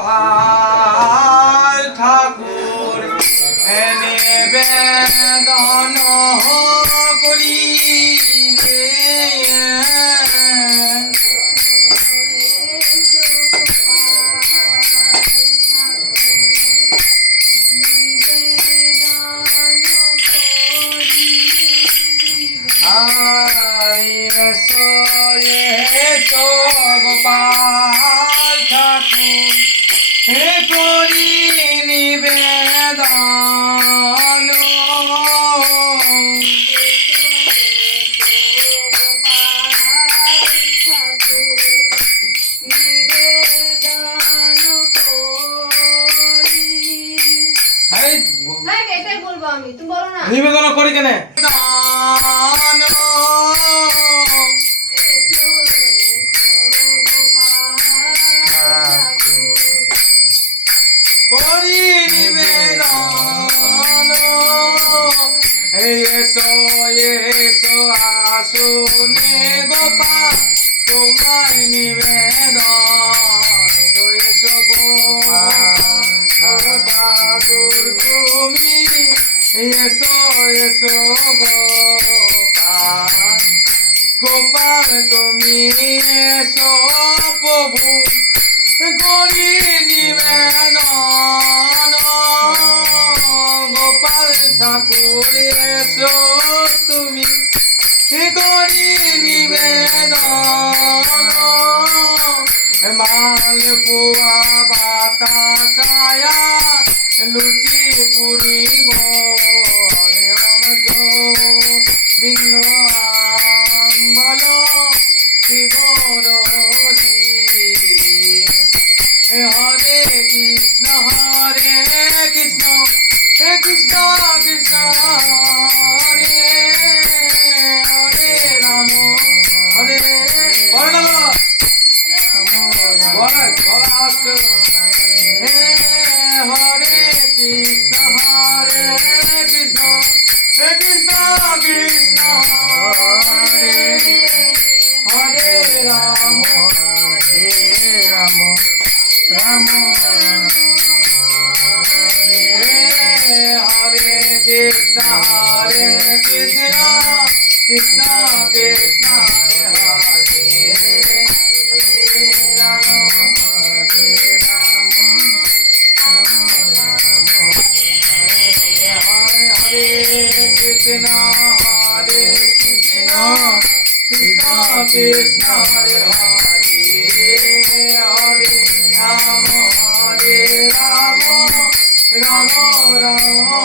গোপাল ঠাকুর নিবেদন করি রে গোপাল ঠাকুর করি নিবেদন নিবেদন করি কেন করি নিবেদন এসো এসো আসুনে গোপাল তোমায় নিবেদন এসো এসো গোপাল তুমি এসো এসো গোপাল গোপাল তুমি এসো প্রভু করি নিবেদন গোপাল ঠাকুর এসো তুমি করি নিবেদন মাল পোয়া বাতাসায়া লুচি পুরি গোরে বিন্ন বলো শ্রী গৌরী হরে কৃষ্ণ কৃষ্ণ কৃষ্ণ হরে হরে রাম হরে হরে কৃষ্ণ কৃষ্ণ কৃষ্ণ কৃষ্ণ হরে হরে রাম রাম হরে কৃষ্ণ কৃষ্ণ কৃষ্ণ হরে হরে রাম হরে কৃষ্ণ কৃষ্ণ কৃষ্ণ হরে হরে হরে রাম রাম রাম